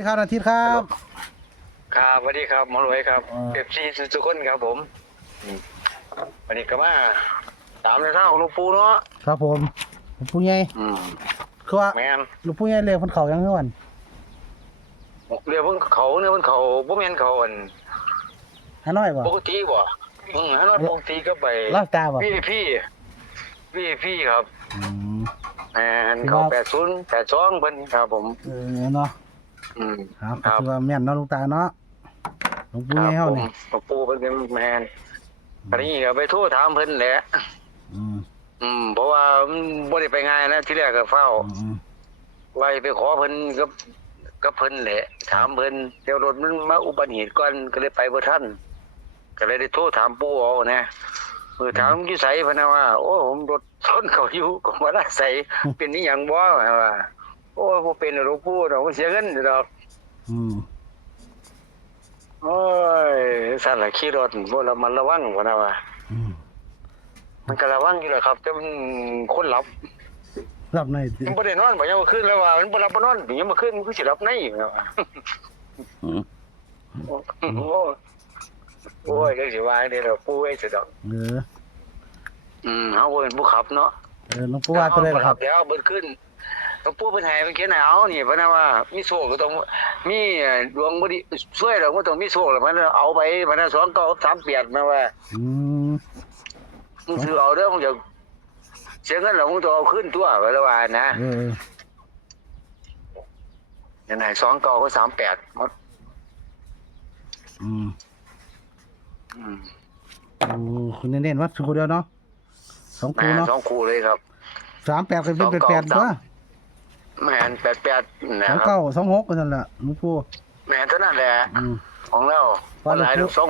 สวัสดีครับอาทิตย์ครับครับสวัสดีครับหมอรวยครับFCทุกคนครับผมวันนี้ก็มาตามในทางของหลวงปู่เนาะครับผมหลวงปู่ใหญ่คือว่าแม่นหลวงปู่ใหญ่เรียกคนเขายังไงวันเรียกเพิ่นเขาเนี่ยเพิ่นเขาบ่แม่นเขาอันฮานอยบ่ปกติบ่ฮันว่าปกติก็ไป ลาดตาบ่ พี่ครับอืมแม่นเขา80 82เพิ่นครับผมเนาะครับคือว่าแม่นเนาะลูกตาเนาะหลวงปู่ใหญ่เฮานี่หลวงปู่เพิ่นเป็นแม่นอันนี้ก็ไปโทรถามเพิ่นแหละเพราะว่าบ่ได้ไปง่ายนะที่แรกก็เฝ้าไว้ไปขอเพิ่นกับเพิ่นแหละถามเพิ่นเดี๋ยวรถมันมาอุบัติเหตุก่อนก็เลยไปบ่ทันก็เลยได้โทรถามปู่เอานะถามอยู่ไสเพิ่นว่าโอ้ผมรถชนเขาอยู่ก็บ่ได้ใส่เป็นอีหยังบ่ว่าโอ้บ่เป็นหลวงปู่ดอกเสียเงินดอกโอ้ยสั่นล่ะขี่รถบ่ระวังว่านะว่ามันก็ระวังอยู่แหละครับแต่มันคนหลับในมันบ่ได้นอนบ่ยังบ่ขึ้นแล้วว่ามันบ่หลับบ่นอนยังบ่ขึ้นมันคือสิหลับในว่าโอ้ยจังสิว่าได้ดอกปู่ไอ้สิดอกเฮาบ่เป็นผู้ขับเนาะหลวงปู่ว่าตัวใดล่ะครับเดี๋ยวเบิดขึ้นหลวงปู่เพิ่นให้เพิ่นเขียนให้เอานี่เพิ่นว่ามีโชคก็ต้องมีดวงบ่ดีช่วยแล้วก็ต้องมีโชคแล้วมันเอาไปมัน2938มาว่ามึงซื้อเอาเด้อมึงอย่าเสียเงินแล้วมึงต้องเอาขึ้นตัวไว้แล้วว่านะยังไง29ก็38หมดคุณเน้นๆว่าคู่เดียวเนาะ2คู่เนาะ2คู่เลยครับ38ก็เป็น88ตัวแม่น88นะครับ29 26ก็นั่นแหละหลวงปู่แม่นเท่านั้นแหละของเราบ่หลาย26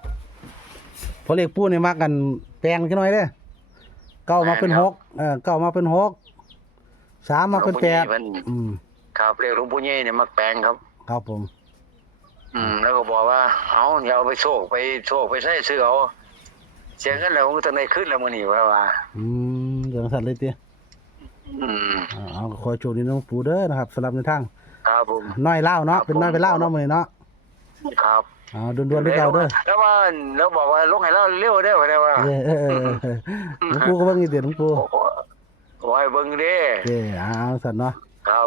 29พอเลขปู่นี่มักกันแปลงจังหน่อยเด้อ9มาเป็น6 9มาเป็น6 3มาเป็น8ครับเรียกหลวงปู่ใหญ่เนี่ยมักแปลงครับครับผมแล้วก็บอกว่าเอาอย่าเอาไปโชคไปใช้ซื้อเอาเสียเงินแล้วมันก็ต้องได้ขึ้นแล้วมื้อนี้ว่าอย่างสั่นเลยติเอาขอโชคดีน้องปู่เด้อนะครับสำหรับในทางครับผมน้อยเล่าเนาะเป็นน้อยไปเล่าเนาะมื้อนี้เนาะครับด่วนๆด้วยเก่าเด้อแล้วว่าแล้วบอกว่าลงให้เราเร็วเด้อว่าหลวงปู่ก็เบิ่งอีเด้อหลวงปู่โอ้ยเบิ่งเด้เอาสั่นเนาะครั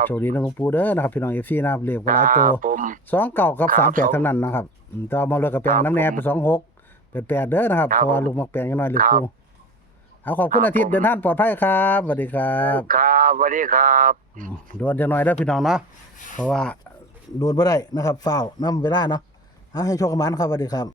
บโชคดีน้องปู่เด้อนะครับพี่น้อง FC นะครับเลขหลายตัว29กับ38ทั้งนั้นนะครับแต่มาเลือกกับแปลงน้ำแน่เป็น26เป็น8เด้อนะครับเพราะว่าลูกมักแปลงน้อยเลขปู่เอาขอบคุณอาทิตย์เดินทางปลอดภัยครับสวัสดีครับครับสวัสดีครับด่วนจังหน่อยเด้อพี่น้องเนาะเพราะว่าด่วนบ่ได้นะครับเฝ้านำเวลาเนาะให้โชคกันครับสวัสดีครับ